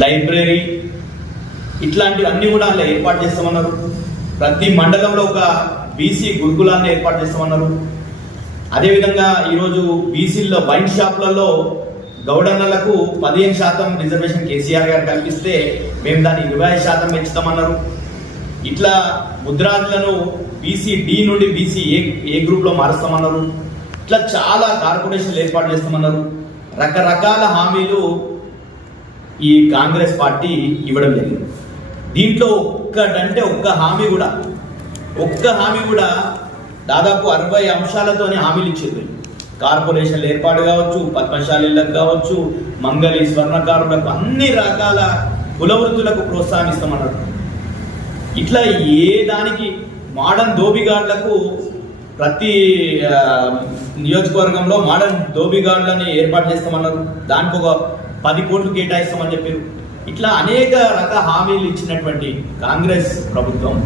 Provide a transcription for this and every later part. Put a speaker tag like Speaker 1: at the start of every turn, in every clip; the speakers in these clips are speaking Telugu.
Speaker 1: లైబ్రరీ ఇట్లాంటివన్నీ కూడా అందులో ఏర్పాటు చేస్తామన్నారు. ప్రతి మండలంలో ఒక బీసీ గురుకులాన్ని ఏర్పాటు చేస్తామన్నారు. అదేవిధంగా ఈరోజు బీసీల్లో వైన్ షాప్లలో గౌడన్నలకు పదిహేను శాతం రిజర్వేషన్ కేసీఆర్ గారు కల్పిస్తే మేము దాన్ని ఇరవై శాతం పెంచుతామన్నారు. ఇట్లా ముద్రాజులను బీసీ డి నుండి బీసీ ఏ ఏ గ్రూప్లో మారుస్తామన్నారు. ఇట్లా చాలా కార్పొరేషన్లు ఏర్పాటు చేస్తామన్నారు. రకరకాల హామీలు ఈ కాంగ్రెస్ పార్టీ ఇవ్వడం జరిగింది. దీంట్లో ఒక్కటంటే ఒక్క హామీ కూడా ఒక్క హామీ కూడా దాదాపు అరవై అంశాలతోనే హామీలు ఇచ్చింది. కార్పొరేషన్లు ఏర్పాటు కావచ్చు పద్మశాలీలకు కావచ్చు మంగళి స్వర్ణకారులకు అన్ని రకాల కులవృత్తులకు ప్రోత్సాహిస్తామన్నారు. ఇట్లా ఏ దానికి మోడర్న్ దోబిగాడ్లకు ప్రతి నియోజకవర్గంలో మోడర్న్ దోబిగాడ్లని ఏర్పాటు చేస్తామన్నారు. దానికి ఒక పది కోట్లు కేటాయిస్తామని చెప్పారు. ఇట్లా అనేక రక హామీలు ఇచ్చినటువంటి కాంగ్రెస్ ప్రభుత్వం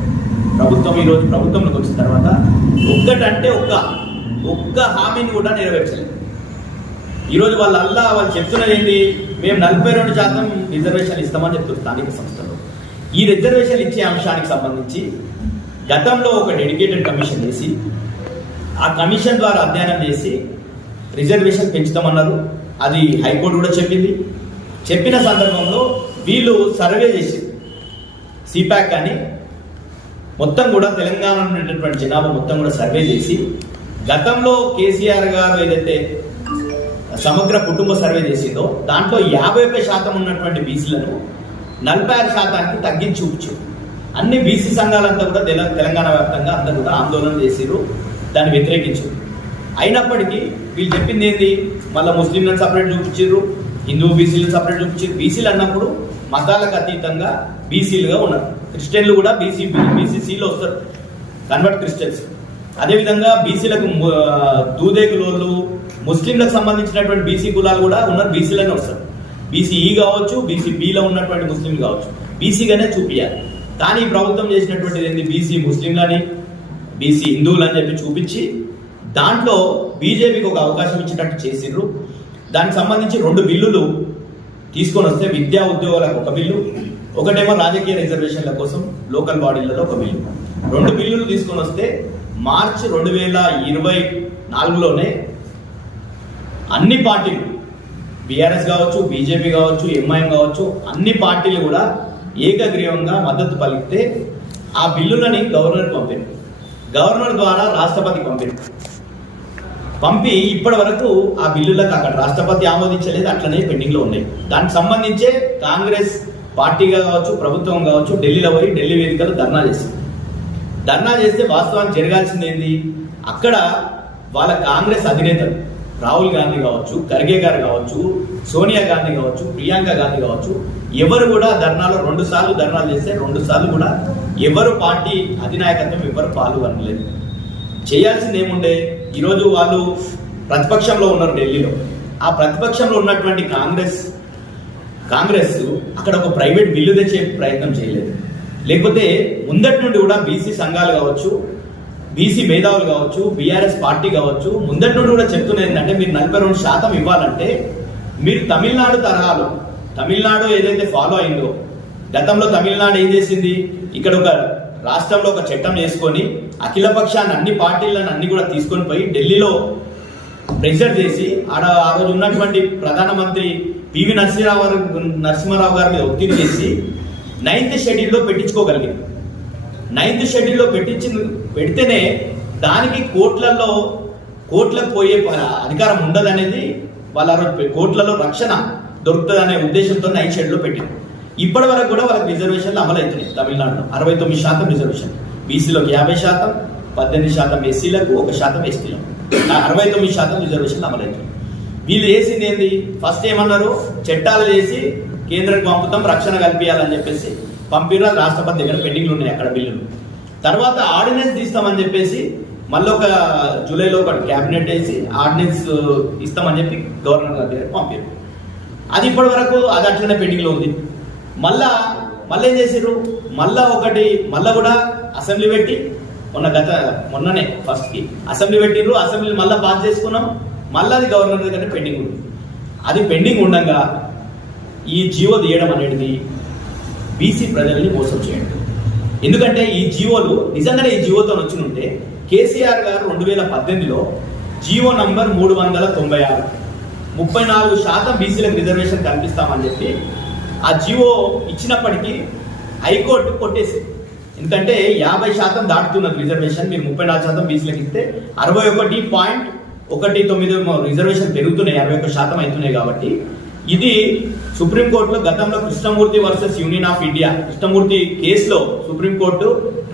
Speaker 1: ప్రభుత్వం ఈరోజు ప్రభుత్వంలోకి వచ్చిన తర్వాత ఒక్కటంటే ఒక్క ఒక్క హామీని కూడా నెరవేర్చలేదు. ఈరోజు వాళ్ళల్లా వాళ్ళు చెప్తున్నది ఏంటి? మేము నలభై రెండు శాతం రిజర్వేషన్ ఇస్తామని చెప్తున్నారు స్థానిక సంస్థలు. ఈ రిజర్వేషన్ ఇచ్చే అంశానికి సంబంధించి గతంలో ఒక డెడికేటెడ్ కమిషన్ వేసి ఆ కమిషన్ ద్వారా అధ్యయనం చేసి రిజర్వేషన్ పెంచుతామన్నారు. అది హైకోర్టు కూడా చెప్పింది. చెప్పిన సందర్భంలో వీళ్ళు సర్వే చేసి సిపాక్ అని మొత్తం కూడా తెలంగాణలో ఉన్నటువంటి జనాభా మొత్తం కూడా సర్వే చేసి గతంలో కేసీఆర్ గారు ఏదైతే సమగ్ర కుటుంబ సర్వే చేసిందో దాంట్లో యాభై ఒక్క శాతం ఉన్నటువంటి బీసీలను నలభై ఆరు శాతానికి తగ్గించి చూపించు అన్ని బీసీ సంఘాలంతా కూడా తెలంగాణ వ్యాప్తంగా అంతా కూడా ఆందోళన చేసిరు దాన్ని వ్యతిరేకించారు అయినప్పటికీ వీళ్ళు చెప్పింది ఏంది? మళ్ళీ ముస్లింలను సపరేట్ చూపించారు హిందూ బీసీలను సపరేట్ చూపించారు బీసీలు అన్నప్పుడు మతాలకు అతీతంగా బీసీలుగా ఉన్నారు. క్రిస్టియన్లు కూడా బీసీ బీసీసీలో వస్తారు. Convert Christians. అదేవిధంగా బీసీలకు ము- దూదేకులోళ్ళు ముస్లింలకు సంబంధించినటువంటి బీసీ కులాలు కూడా ఉన్నారు బీసీలోనే వస్తారు. బీసీ ఈ కావచ్చు బీసీ బిలో ఉన్నటువంటి ముస్లింలు కావచ్చు. బీసీగానే చూపించాలి కానీ ప్రభుత్వం చేసినటువంటిది ఏంది? బీసీ ముస్లింలని బీసీ హిందువులు అని చెప్పి చూపించి దాంట్లో బీజేపీకి ఒక అవకాశం ఇచ్చినట్టు చేసిర్రు దానికి సంబంధించి రెండు బిల్లులు తీసుకొని వస్తే విద్యా ఉద్యోగాలకు ఒక బిల్లు ఒకటేమో రాజకీయ రిజర్వేషన్ల కోసం లోకల్ బాడీలలో ఒక బిల్లు. రెండు బిల్లులు తీసుకొని వస్తే మార్చి రెండు వేల ఇరవై నాలుగులోనే అన్ని పార్టీలు బీఆర్ఎస్ కావచ్చు బీజేపీ కావచ్చు ఎంఐఎం కావచ్చు అన్ని పార్టీలు కూడా ఏకగ్రీవంగా మద్దతు పలికితే ఆ బిల్లులని గవర్నర్ పంపారు. గవర్నర్ ద్వారా రాష్ట్రపతికి పంపారు. పంపి ఇప్పటి వరకు ఆ బిల్లులకు అక్కడ రాష్ట్రపతి ఆమోదించలేదు అట్లనే పెండింగ్లో ఉన్నాయి. దానికి సంబంధించే కాంగ్రెస్ పార్టీగా కావచ్చు ప్రభుత్వం కావచ్చు ఢిల్లీలో పోయి ఢిల్లీ వేదికలు ధర్నా చేసింది. ధర్నా చేస్తే వాస్తవానికి జరగాల్సింది ఏంది అక్కడ వాళ్ళ కాంగ్రెస్ అధినేతలు రాహుల్ గాంధీ కావచ్చు ఖర్గే గారు కావచ్చు సోనియా గాంధీ కావచ్చు ప్రియాంక గాంధీ కావచ్చు ఎవరు కూడా ధర్నాలో రెండు సార్లు ధర్నాలు చేస్తే రెండు సార్లు కూడా ఎవరు పార్టీ అధినాయకత్వం ఎవరు పాల్గొనలేదు చేయాల్సింది ఏముండే? ఈరోజు వాళ్ళు ప్రతిపక్షంలో ఉన్నారు ఢిల్లీలో. ఆ ప్రతిపక్షంలో ఉన్నటువంటి కాంగ్రెస్ కాంగ్రెస్ అక్కడ ఒక ప్రైవేట్ బిల్లు తెచ్చే ప్రయత్నం చేయలేదు. లేకపోతే ముందటి నుండి కూడా బీసీ సంఘాలు కావచ్చు బీసీ మేధావులు కావచ్చు బీఆర్ఎస్ పార్టీ కావచ్చు ముందటి నుండి కూడా చెప్తున్నది ఏంటంటే మీరు నలభై రెండు శాతం ఇవ్వాలంటే మీరు తమిళనాడు తరహాలో తమిళనాడు ఏదైతే ఫాలో అయిందో గతంలో తమిళనాడు ఏం చేసింది? ఇక్కడ ఒక రాష్ట్రంలో ఒక చట్టం చేసుకొని అఖిల పక్షాన్ని అన్ని పార్టీలను అన్ని కూడా తీసుకొని పోయి ఢిల్లీలో ప్రెషర్ చేసి ఆడ ఆ రోజు ఉన్నటువంటి ప్రధానమంత్రి పివి నరసింహరావు గారు నరసింహారావు గారి మీద ఒత్తిడి చేసి నైన్త్ షెడ్యూల్లో పెట్టించుకోగలిగింది. నైన్త్ షెడ్యూల్లో పెట్టించి పెడితేనే దానికి కోట్లలో కోట్లకు పోయే అధికారం ఉండదనేది వాళ్ళ కోట్లలో రక్షణ దొరుకుతుంది అనే ఉద్దేశంతో నైన్త్ షెడ్యూల్లో పెట్టింది. ఇప్పటి వరకు కూడా వాళ్ళకి రిజర్వేషన్లు అమలవుతున్నాయి తమిళనాడులో. అరవై తొమ్మిది శాతం రిజర్వేషన్ బీసీలోకి యాభై శాతం పద్దెనిమిది శాతం ఎస్సీలకు ఒక శాతం ఎస్టీలకు అరవై తొమ్మిది శాతం రిజర్వేషన్లు అమలవుతున్నాయి. వీళ్ళు చేసింది ఏంది? ఫస్ట్ ఏమన్నారు? చట్టాలు చేసి కేంద్రానికి పంపుతాం రక్షణ కల్పించాలని చెప్పేసి పంపిన రాష్ట్రపతి దగ్గర పెండింగ్లు ఉన్నాయి అక్కడ బిల్లులు. తర్వాత ఆర్డినెన్స్ తీస్తామని చెప్పేసి మళ్ళీ ఒక జూలైలో ఒక క్యాబినెట్ వేసి ఆర్డినెన్స్ ఇస్తామని చెప్పి గవర్నర్ గారి దగ్గర పంపారు అది ఇప్పటి వరకు అది అట్లనే పెండింగ్లో ఉంది. మళ్ళా మళ్ళీ ఏం చేసారు మళ్ళా ఒకటి మళ్ళా కూడా అసెంబ్లీ పెట్టి మొన్న గత మొన్ననే ఫస్ట్కి అసెంబ్లీ పెట్టిర్రు. అసెంబ్లీ మళ్ళీ పాస్ చేసుకున్నాం. మళ్ళీ అది గవర్నర్ దగ్గర పెండింగ్ ఉంది. అది పెండింగ్ ఉండగా ఈ జీవో తీయడం అనేది బీసీ ప్రజల్ని మోసం చేయడం. ఎందుకంటే ఈ జీవోలు నిజంగానే ఈ జీవోతో వచ్చి ఉంటే కేసీఆర్ గారు రెండు వేల పద్దెనిమిదిలో జీవో నంబర్ మూడు వందల తొంభై ఆరు ముప్పై నాలుగు శాతం బీసీలకు రిజర్వేషన్ కల్పిస్తామని చెప్పి ఆ జీవో ఇచ్చినప్పటికీ హైకోర్టు కొట్టేసింది. ఎందుకంటే యాభై శాతం దాటుతున్నది రిజర్వేషన్ మీరు ముప్పై నాలుగు శాతం బీసీలకు ఇస్తే అరవై ఒకటి పాయింట్ ఒకటి తొమ్మిది రిజర్వేషన్ పెరుగుతున్నాయి అరవై ఒక్క శాతం అవుతున్నాయి కాబట్టి. ఇది సుప్రీంకోర్టులో గతంలో Krishnamurthy versus union of India Krishnamurthy కేసులో సుప్రీంకోర్టు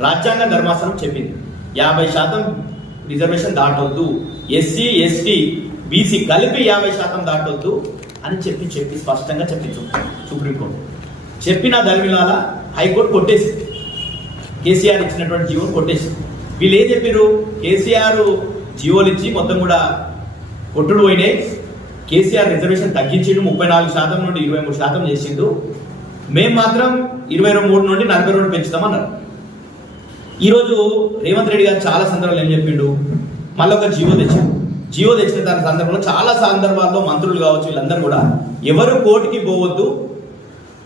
Speaker 1: రాజ్యాంగ ధర్మాసనం చెప్పింది. యాభై శాతం రిజర్వేషన్ దాటొద్దు. ఎస్సీ ఎస్టీ బీసీ కలిపి యాభై శాతం దాటొద్దు. అని చెప్పి చెప్పి స్పష్టంగా చెప్పించు సుప్రీంకోర్టు. చెప్పిన దళిలాల హైకోర్టు కొట్టేసి కేసీఆర్ ఇచ్చినటువంటి జీవోలు కొట్టేసి. వీళ్ళు ఏం చెప్పారు కేసీఆర్ జీవోలు ఇచ్చి మొత్తం కూడా కొట్టుడు పోయినాయి. కేసీఆర్ రిజర్వేషన్ తగ్గించిండు ముప్పై నాలుగు శాతం నుండి ఇరవై మూడు శాతం చేసిండు. మేము మాత్రం ఇరవై మూడు నుండి నలభై రెండు పెంచుతామన్నారు. ఈరోజు రేవంత్ రెడ్డి గారు చాలా సందర్భాలు ఏం చెప్పిండు? మళ్ళీ ఒక జీవో తెచ్చిండు. జియో తెచ్చిన దాని సందర్భంలో చాలా సందర్భాల్లో మంత్రులు కావచ్చు వీళ్ళందరూ కూడా ఎవరు కోర్టుకి పోవద్దు.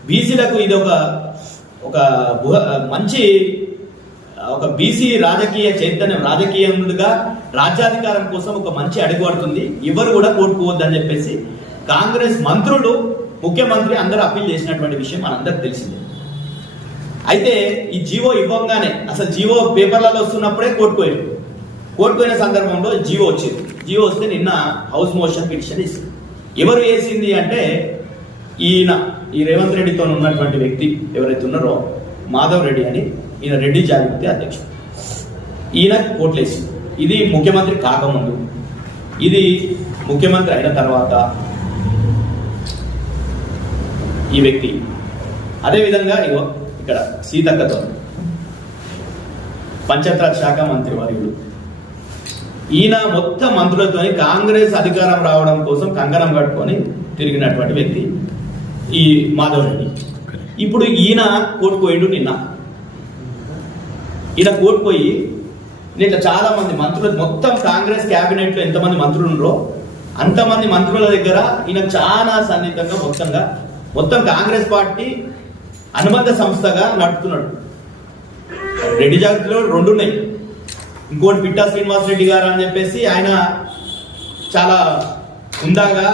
Speaker 1: బీసీలకు ఇది ఒక ఒక బృహ- మంచి ఒక బీసీ రాజకీయ చైతన్యం రాజకీయంగా రాజ్యాధికారం కోసం ఒక మంచి అడుగు పడుతుంది. ఎవరు కూడా కోరుకోవద్దని చెప్పేసి కాంగ్రెస్ మంత్రులు ముఖ్యమంత్రి అందరూ అప్పీల్ చేసినటువంటి విషయం మనందరికి తెలిసిందే. అయితే ఈ జీవో ఇవ్వంగానే అసలు జీవో పేపర్లలో వస్తున్నప్పుడే కోర్టుకోయాడు కోర్టుకోయిన సందర్భంలో జీవో వచ్చింది. జీవో వస్తే నిన్న హౌస్ మోషన్ పిటిషన్ ఇస్తుంది. ఎవరు వేసింది అంటే ఈయన ఈ రేవంత్ రెడ్డితో ఉన్నటువంటి వ్యక్తి ఎవరైతే ఉన్నారో మాధవ్ రెడ్డి అని ఈయన రెడ్డి జాగృతి అధ్యక్షుడు. ఈయన కోట్లేసింది ఇది ముఖ్యమంత్రి కాకముందు. ఇది ముఖ్యమంత్రి అయిన తర్వాత ఈ వ్యక్తి. అదేవిధంగా ఇక్కడ సీతక్కతో. పంచాయతీరాజ్ శాఖ మంత్రి వర్యుడు. ఈయన మొత్తం మంత్రులతో కాంగ్రెస్ అధికారం రావడం కోసం కంకణం కట్టుకొని తిరిగినటువంటి వ్యక్తి ఈ మాధవ్ రెడ్డి. ఇప్పుడు ఈయన కోటుపోయిండు నిన్న. ఈయన కోటుపోయి ఇట్లా చాలా మంది మంత్రులు మొత్తం కాంగ్రెస్ క్యాబినెట్లో ఎంతమంది మంత్రులు ఉన్నారో అంతమంది మంత్రుల దగ్గర ఈయన చాలా సన్నిహితంగా మొత్తంగా మొత్తం కాంగ్రెస్ పార్టీ అనుబంధ సంస్థగా నడుపుతున్నాడు. రెడ్డి జాగ్రత్తలో రెండు ఉన్నాయి ఇంకోటి బిట్టా శ్రీనివాస్ రెడ్డి గారు అని చెప్పేసి ఆయన చాలా ఉందాగా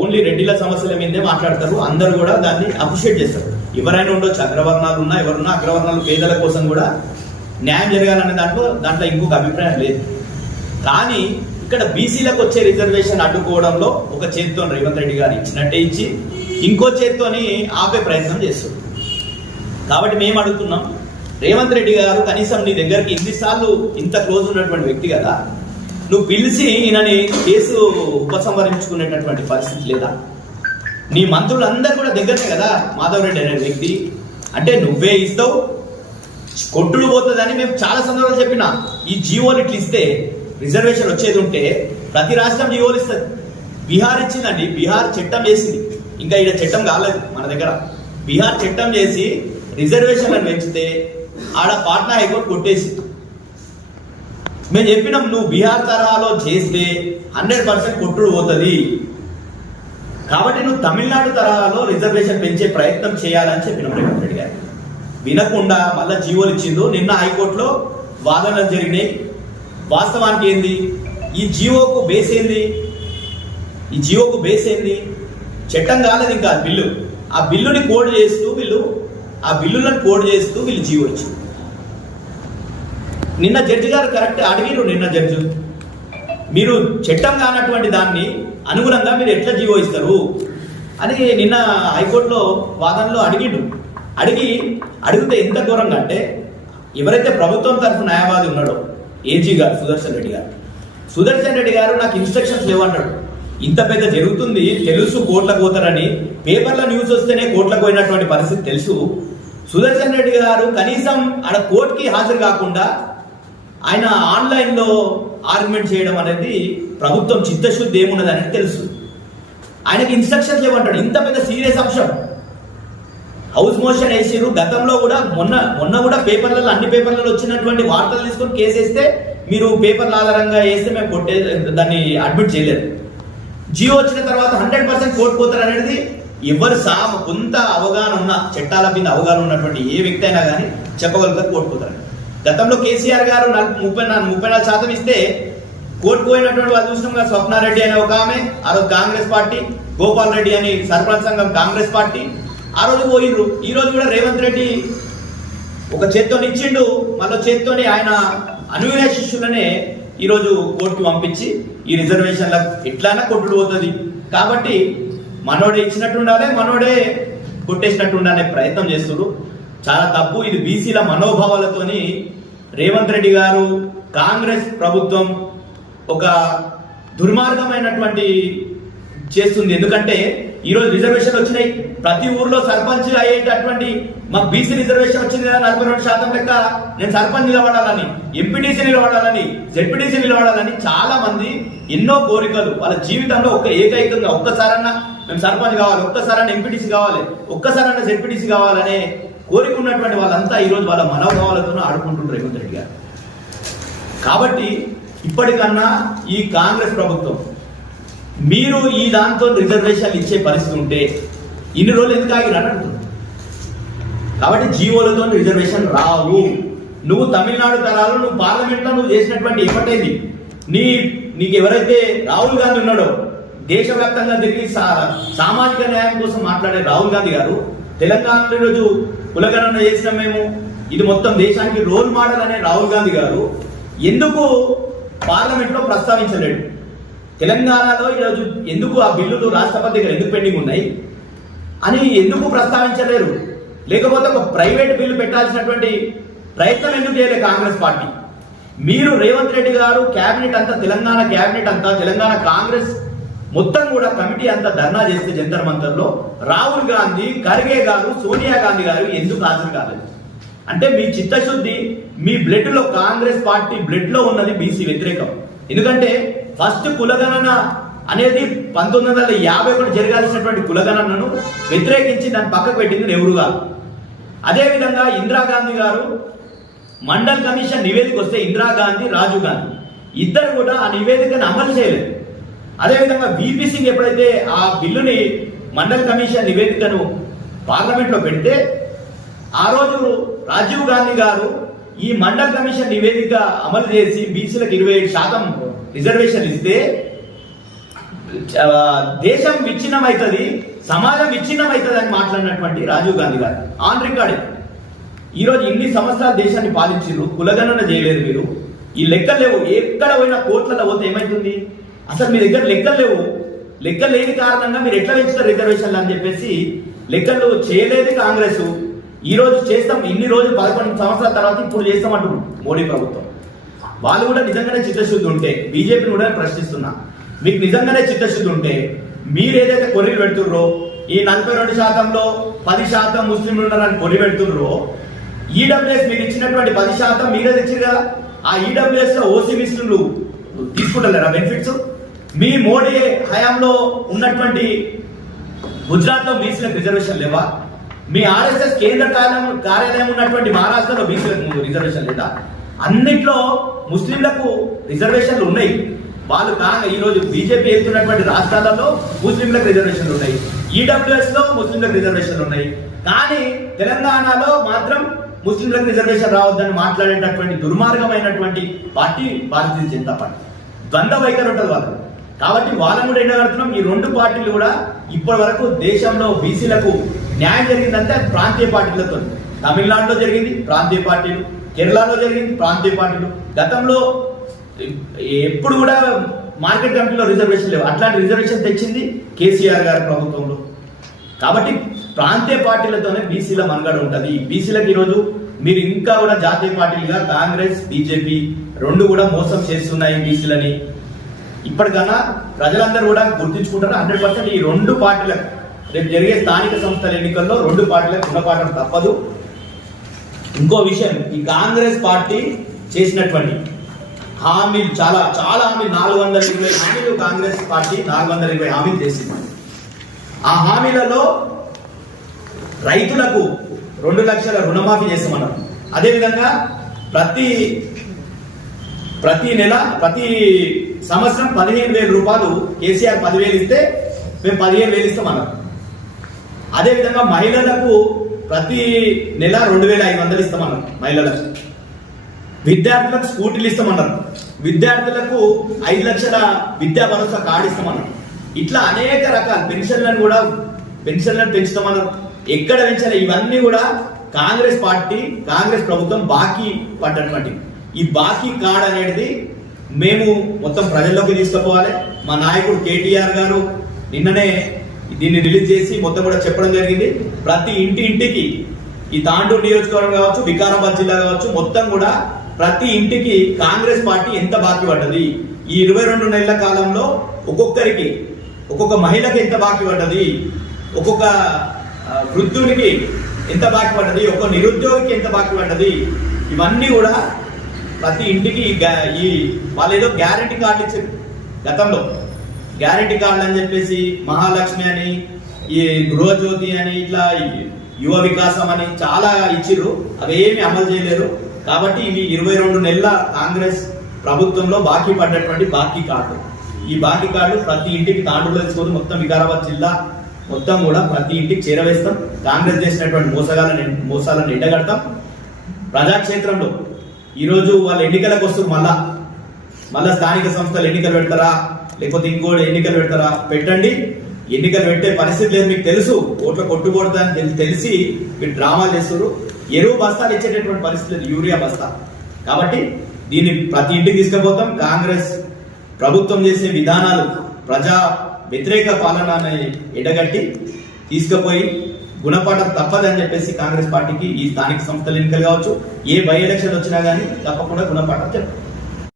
Speaker 1: ఓన్లీ రెడ్డిల సమస్యల మీదే మాట్లాడతారు. అందరూ కూడా దాన్ని అప్రిషియేట్ చేస్తారు. ఎవరైనా ఉండొచ్చు అగ్రవర్ణాలు ఉన్నా ఎవరున్నా అగ్రవర్ణాలు పేదల కోసం కూడా న్యాయం జరగాలనే దాంట్లో దాంట్లో ఇంకొక అభిప్రాయం లేదు. కానీ ఇక్కడ బీసీలకు వచ్చే రిజర్వేషన్ అడ్డుకోవడంలో ఒక చేతితో రేవంత్ రెడ్డి గారు ఇచ్చినట్టే ఇచ్చి ఇంకో చేత్తోని ఆపే ప్రయత్నం చేస్తుంది కాబట్టి మేము అడుగుతున్నాం రేవంత్ రెడ్డి గారు కనీసం నీ దగ్గరికి ఇన్నిసార్లు ఇంత క్లోజ్ ఉన్నటువంటి వ్యక్తి కదా. నువ్వు పిలిచి ఈయనని కేసు ఉపసంహరించుకునేటటువంటి పరిస్థితి లేదా? నీ మంత్రులందరూ కూడా దగ్గరనే కదా మాధవరెడ్డి అనే వ్యక్తి. అంటే నువ్వే ఇస్తావు. కొట్టుడు పోతుందని మేము చాలా సందర్భాలు చెప్పిన. ఈ జీవోలు ఇట్లా ఇస్తే రిజర్వేషన్ వచ్చేది ఉంటే ప్రతి రాష్ట్రం జీవోలు ఇస్తుంది. బీహార్ ఇచ్చిందండి. బీహార్ చట్టం చేసింది. ఇంకా ఇక్కడ చట్టం కాలేదు మన దగ్గర. బీహార్ చట్టం చేసి రిజర్వేషన్లను పెంచితే ఆడ పాట్నా హైకోర్టు కొట్టేసి. మేము చెప్పినాం నువ్వు బీహార్ తరహాలో చేస్తే హండ్రెడ్ పర్సెంట్ కొట్టుడు పోతుంది. కాబట్టి నువ్వు తమిళనాడు తరహాలో రిజర్వేషన్ పెంచే ప్రయత్నం చేయాలని చెప్పినాం రేవంత్ రెడ్డి గారు. వినకుండా మళ్ళా జీవోలు ఇచ్చిందో నిన్న హైకోర్టులో వాదనలు జరిగినాయి. వాస్తవానికి ఏంది? ఈ జీవోకు బేస్ ఏంది? ఈ జీవోకు బేస్ ఏంది? చట్టం కాలేదు ఇంకా బిల్లు. ఆ బిల్లుని కోడ్ చేస్తూ వీళ్ళు ఆ బిల్లులను కోడ్ చేస్తూ వీళ్ళు జీవో ఇచ్చింది నిన్న జడ్జి గారు కరెక్ట్ అడిగిరు నిన్న జడ్జి. మీరు చట్టం కానటువంటి దాన్ని అనుగుణంగా మీరు ఎట్లా జీవో ఇస్తారు? అని నిన్న హైకోర్టులో వాదనలో అడిగిండు అడిగి అడిగితే ఎంత ఘోరంగా అంటే ఎవరైతే ప్రభుత్వం తరఫు న్యాయవాది ఉన్నాడో ఏజీ గారు సుదర్శన్ రెడ్డి గారు. సుదర్శన్ రెడ్డి గారు నాకు ఇన్స్ట్రక్షన్స్ లేవన్నాడు. ఇంత పెద్ద జరుగుతుంది తెలుసు కోట్లకు పోతారని పేపర్లో న్యూస్ వస్తేనే కోట్లకు పోయినటువంటి పరిస్థితి తెలుసు. సుదర్శన్ రెడ్డి గారు కనీసం ఆడ కోర్టుకి హాజరు కాకుండా ఆయన ఆన్లైన్లో ఆర్గ్యుమెంట్ చేయడం అనేది ప్రభుత్వం చిత్తశుద్ధి ఏమున్నది అనేది తెలుసు. ఆయనకి ఇన్స్ట్రక్షన్స్ ఇవ్వంటాడు ఇంత పెద్ద సీరియస్ అంశం. హౌస్ మోషన్ వేసిరు గతంలో కూడా మొన్న మొన్న కూడా పేపర్లలో అన్ని పేపర్లలో వచ్చినటువంటి వార్తలు తీసుకొని కేసు వేస్తే మీరు పేపర్ల ఆధారంగా వేస్తే మేము కొట్టే దాన్ని అడ్మిట్ చేయలేదు. జియో వచ్చిన తర్వాత హండ్రెడ్ పర్సెంట్ కోర్టు పోతారు అనేది ఎవరు సా కొంత అవగాహన ఉన్న చట్టాల మీద అవగాహన ఉన్నటువంటి ఏ వ్యక్తి అయినా కానీ చెప్పగలుగుతారు కోర్టుకుతారు గతంలో కేసీఆర్ గారు ముప్పై నాలుగు ముప్పై నాలుగు శాతం ఇస్తే కోర్టు పోయినటువంటి వాళ్ళు చూసినాం కదా స్వప్నారెడ్డి అనే ఒక ఆమె ఆ రోజు కాంగ్రెస్ పార్టీ గోపాల్ రెడ్డి అని సర్పంచ్ సంఘం కాంగ్రెస్ పార్టీ. ఆ రోజు పోయిండ్రు ఈ రోజు కూడా రేవంత్ రెడ్డి ఒక చేత్తో ఇచ్చిండు మళ్ళీ చేత్తోనే ఆయన అనుయాయ శిష్యులనే ఈరోజు కోర్టుకి పంపించి ఈ రిజర్వేషన్ల ఎట్లైనా కొట్టుడు పోతుంది కాబట్టి మనోడే ఇచ్చినట్టు ఉండాలి మనోడే కొట్టేసినట్టు ఉండాలనే ప్రయత్నం చేస్తుడు చాలా తప్పు. ఇది బీసీల మనోభావాలతోని రేవంత్ రెడ్డి గారు కాంగ్రెస్ ప్రభుత్వం ఒక దుర్మార్గమైనటువంటి చేస్తుంది. ఎందుకంటే ఈరోజు రిజర్వేషన్ వచ్చినాయి. ప్రతి ఊర్లో సర్పంచ్ అయ్యేటటువంటి మాకు బీసీ రిజర్వేషన్ వచ్చింది కదా నలభై రెండు శాతం లెక్క. నేను సర్పంచ్ నిలబడాలని ఎంపీటీసీ నిలబడాలని జెడ్పీటీసీ నిలబడాలని చాలా మంది ఎన్నో కోరికలు. వాళ్ళ జీవితంలో ఒక ఏకైకంగా ఒక్కసారన్నా మేము సర్పంచ్ కావాలి ఒక్కసారన్నా ఎంపీటీసీ కావాలి ఒక్కసారన్నా జెడ్పీటీసీ కావాలనే కోరిక ఉన్నటువంటి వాళ్ళంతా ఈరోజు వాళ్ళ మనోభావాలతో ఆడుకుంటుంటారు రేవంత్ రెడ్డి గారు. కాబట్టి ఇప్పటికన్నా ఈ కాంగ్రెస్ ప్రభుత్వం మీరు ఈ దాంతో రిజర్వేషన్ ఇచ్చే పరిస్థితి ఉంటే ఇన్ని రోజులు ఎందుకు ఆగిరు కాబట్టి జీవోలతో రిజర్వేషన్ రావు. నువ్వు తమిళనాడు తరాలు నువ్వు పార్లమెంట్లో నువ్వు చేసినటువంటి ఎప్పటైంది నీ నీకు ఎవరైతే రాహుల్ గాంధీ ఉన్నాడో దేశవ్యాప్తంగా తిరిగి సా- సామాజిక న్యాయం కోసం మాట్లాడే రాహుల్ గాంధీ గారు తెలంగాణ ఈరోజు కులగణన చేసిన మేము. ఇది మొత్తం దేశానికి రోల్ మోడల్ అనే రాహుల్ గాంధీ గారు. ఎందుకు పార్లమెంట్లో ప్రస్తావించలేడు తెలంగాణలో ఈరోజు ఎందుకు ఆ బిల్లులు రాష్ట్రపతి దగ్గర ఎందుకు పెండింగ్ ఉన్నాయి? అని ఎందుకు ప్రస్తావించలేరు? లేకపోతే ఒక ప్రైవేట్ బిల్లు పెట్టాల్సినటువంటి ప్రయత్నం ఎందుకు చేయలేదు కాంగ్రెస్ పార్టీ? మీరు రేవంత్ రెడ్డి గారు క్యాబినెట్ అంతా తెలంగాణ క్యాబినెట్ అంతా తెలంగాణ కాంగ్రెస్ మొత్తం కూడా కమిటీ అంతా ధర్నా చేస్తే జంతర్ మంతర్లో రాహుల్ గాంధీ ఖర్గే గారు సోనియా గాంధీ గారు ఎందుకు హాజరు కాలేదు? అంటే మీ చిత్తశుద్ధి మీ బ్లడ్లో కాంగ్రెస్ పార్టీ బ్లడ్లో ఉన్నది బీసీ వ్యతిరేకం. ఎందుకంటే ఫస్ట్ కులగణన అనేది పంతొమ్మిది వందల యాభై ఒకటి జరగాల్సినటువంటి కులగణనను వ్యతిరేకించి దాన్ని పక్కకు పెట్టింది నెహ్రూ గారు అదేవిధంగా ఇందిరాగాంధీ గారు మండల్ కమిషన్ నివేదిక వస్తే ఇందిరాగాంధీ రాజీవ్ గాంధీ. ఇద్దరు కూడా ఆ నివేదికను అమలు చేయలేదు. అదేవిధంగా విపి సింగ్ ఎప్పుడైతే ఆ బిల్లుని మండల్ కమిషన్ నివేదికను పార్లమెంట్లో పెడితే ఆ రోజు రాజీవ్ గాంధీ గారు ఈ మండల్ కమిషన్ నివేదిక అమలు చేసి బీసీలకు ఇరవై ఏడు శాతం రిజర్వేషన్ ఇస్తే దేశం విచ్ఛిన్నం అవుతుంది సమాజం విచ్ఛిన్నం అవుతుంది అని మాట్లాడినటువంటి రాజీవ్ గాంధీ గారు. On record. ఈరోజు ఇన్ని సంవత్సరాలు దేశాన్ని పాలించారు కులగణన చేయలేదు మీరు. ఈ లెక్కలు లేవు. ఎక్కడ పోయినా కోట్లలో పోతే ఏమైతుంది? అసలు మీ దగ్గర లెక్కలు లేవు. లెక్కలు లేని కారణంగా మీరు ఎట్లా పెంచుతారు రిజర్వేషన్లు అని చెప్పేసి లెక్కలు చేయలేదు కాంగ్రెస్. ఈ రోజు చేస్తాం ఇన్ని రోజులు పదకొండు సంవత్సరాల తర్వాత ఇప్పుడు చేస్తాం అంటున్నారు మోడీ ప్రభుత్వం. వాళ్ళు కూడా నిజంగానే చిత్తశుద్ధి ఉంటే బీజేపీని కూడా ప్రశ్నిస్తున్నా. మీకు నిజంగానే చిత్తశుద్ధి ఉంటే మీరు ఏదైతే కొర్రీలు పెడుతుర్రో ఈ నలభై రెండు శాతంలో పది శాతం ముస్లింలు ఉన్నారని కొర్రి పెడుతుర్రో ఈడబ్ల్యూఎస్ మీరు ఇచ్చినటువంటి పది శాతం మీరే తెచ్చారు కదా. ఆ ఈడబ్ల్యూఎస్లో ఓసీ ముస్లింలు తీసుకుంటలేరా బెనిఫిట్స్ మీ మోడీ హయాంలో ఉన్నటువంటి గుజరాత్లో బీసీలకు రిజర్వేషన్ లేవా? మీ ఆర్ఎస్ఎస్ కేంద్ర కార్యాలయం కార్యాలయం ఉన్నటువంటి మహారాష్ట్రలో బీసీలకు రిజర్వేషన్ లేదా? అన్నిట్లో ముస్లింలకు రిజర్వేషన్లు ఉన్నాయి. వాళ్ళు కాక ఈరోజు బీజేపీ వెళ్తున్నటువంటి రాష్ట్రాలలో ముస్లింలకు రిజర్వేషన్లు ఉన్నాయి. ఈడబ్ల్యూఎస్లో ముస్లింలకు రిజర్వేషన్లు ఉన్నాయి. కానీ తెలంగాణలో మాత్రం ముస్లింలకు రిజర్వేషన్ రావద్దని మాట్లాడేటటువంటి దుర్మార్గమైనటువంటి పార్టీ భారతీయ జనతా పార్టీ. ద్వంద్వ వైఖరి ఉంటుంది వాళ్ళు కాబట్టి వాళ్ళని కూడా ఎండగడుతున్నాం ఈ రెండు పార్టీలు కూడా ఇప్పటి వరకు దేశంలో బీసీలకు న్యాయం జరిగిందంటే అది ప్రాంతీయ పార్టీలతో. తమిళనాడులో జరిగింది ప్రాంతీయ పార్టీలు. కేరళలో జరిగింది ప్రాంతీయ పార్టీలు. గతంలో ఎప్పుడు కూడా మార్కెట్ కమిటీలో రిజర్వేషన్ లేవు. అట్లాంటి రిజర్వేషన్ తెచ్చింది కేసీఆర్ గారి ప్రభుత్వంలో. కాబట్టి ప్రాంతీయ పార్టీలతోనే బీసీల మనుగడ ఈ బీసీలకు ఈరోజు మీరు ఇంకా కూడా జాతీయ పార్టీలుగా కాంగ్రెస్ బీజేపీ రెండు కూడా మోసం చేస్తున్నాయి బీసీలని. ఇప్పటికన్నా ప్రజలందరూ కూడా గుర్తించుకుంటారు. హండ్రెడ్ పర్సెంట్ ఈ రెండు పార్టీలకు రేపు జరిగే స్థానిక సంస్థల ఎన్నికల్లో రెండు పార్టీలకు గుణపాఠం తప్పదు. ఇంకో విషయం ఈ కాంగ్రెస్ పార్టీ చేసినటువంటి హామీలు చాలా చాలా హామీలు నాలుగు వందల ఇరవై హామీలు కాంగ్రెస్ పార్టీ నాలుగు వందల ఇరవై హామీలు చేసింది. ఆ హామీలలో రైతులకు రెండు లక్షల రుణమాఫీ చేస్తామన్నారు. అదేవిధంగా ప్రతి ప్రతి నెల ప్రతి సంవత్సరం పదిహేను వేల రూపాయలు కేసీఆర్ పదివేలు ఇస్తే మేము పదిహేను వేలు ఇస్తామన్నారు అదేవిధంగా మహిళలకు ప్రతి నెల రెండు వేల ఐదు వందలు ఇస్తామన్నారు మహిళలకు. విద్యార్థులకు స్కూటీలు ఇస్తామన్నారు విద్యార్థులకు ఐదు లక్షల విద్యా భరోసా కార్డు ఇస్తామన్నారు ఇట్లా అనేక రకాల పెన్షన్లను కూడా పెన్షన్లను పెంచుతామన్నారు ఎక్కడ పెంచాలి? ఇవన్నీ కూడా కాంగ్రెస్ పార్టీ కాంగ్రెస్ ప్రభుత్వం బాకీ పడ్డటువంటి. ఈ బాకీ కార్డ్ అనేది మేము మొత్తం ప్రజల్లోకి తీసుకుపోవాలి. మా నాయకుడు కేటీఆర్ గారు నిన్ననే దీన్ని రిలీజ్ చేసి మొత్తం కూడా చెప్పడం జరిగింది. ప్రతి ఇంటి ఇంటికి ఈ తాండూరు నియోజకవర్గం కావచ్చు వికారాబాద్ జిల్లా కావచ్చు మొత్తం కూడా ప్రతి ఇంటికి కాంగ్రెస్ పార్టీ ఎంత బాకీ పడ్డది? ఈ ఇరవై రెండు నెలల కాలంలో ఒక్కొక్కరికి ఒక్కొక్క మహిళకి ఎంత బాకీ పడ్డది? ఒక్కొక్క వృద్ధునికి ఎంత బాకీ పడ్డది? ఒక్కొక్క నిరుద్యోగికి ఎంత బాకీ పడ్డది? ఇవన్నీ కూడా ప్రతి ఇంటికి ఈ గ్యా- ఈ వాళ్ళు ఏదో గ్యారంటీ కార్డు ఇచ్చారు. గతంలో. గ్యారంటీ కార్డు అని చెప్పేసి మహాలక్ష్మి అని ఈ గృహజ్యోతి అని ఇట్లా ఈ యువ వికాసం అని చాలా ఇచ్చిర్రు. అవేమి అమలు చేయలేరు. కాబట్టి ఇవి ఇరవై రెండు నెలల కాంగ్రెస్ ప్రభుత్వంలో బాకీ పడ్డటువంటి బాకీ కార్డు. ఈ బాకీ కార్డు ప్రతి ఇంటికి తాండూరులో తీసుకొని మొత్తం వికారాబాద్ జిల్లా మొత్తం కూడా ప్రతి ఇంటికి చేరవేస్తాం. కాంగ్రెస్ చేసినటువంటి మోసగాలను మోసాలను ఎండగడతాం. ప్రజాక్షేత్రంలో ఈరోజు వాళ్ళ ఎన్నికలకు వస్తారు మళ్ళా. మళ్ళా స్థానిక సంస్థలు ఎన్నికలు పెడతారా? లేకపోతే ఇంకో ఎన్నికలు పెడతారా? పెట్టండి. ఎన్నికలు పెట్టే పరిస్థితి లేదు మీకు తెలుసు. ఓట్లు కొట్టుకోడదని తెలిసి మీరు డ్రామాలు చేస్తారు ఎరువు బస్తాలు ఇచ్చేటటువంటి పరిస్థితి లేదు యూరియా బస్తా. కాబట్టి దీన్ని ప్రతి ఇంటికి తీసుకుపోతాం. కాంగ్రెస్ ప్రభుత్వం చేసే విధానాలు ప్రజా వ్యతిరేక పాలన ఎడగట్టి తీసుకుపోయి గుణపాఠం తప్పదని చెప్పేసి కాంగ్రెస్ పార్టీకి ఈ స్థానిక సంస్థలు ఎన్నికలు కావచ్చు ఏ బై ఎలక్షన్ వచ్చినా కానీ తప్పకుండా గుణపాఠం చెప్పారు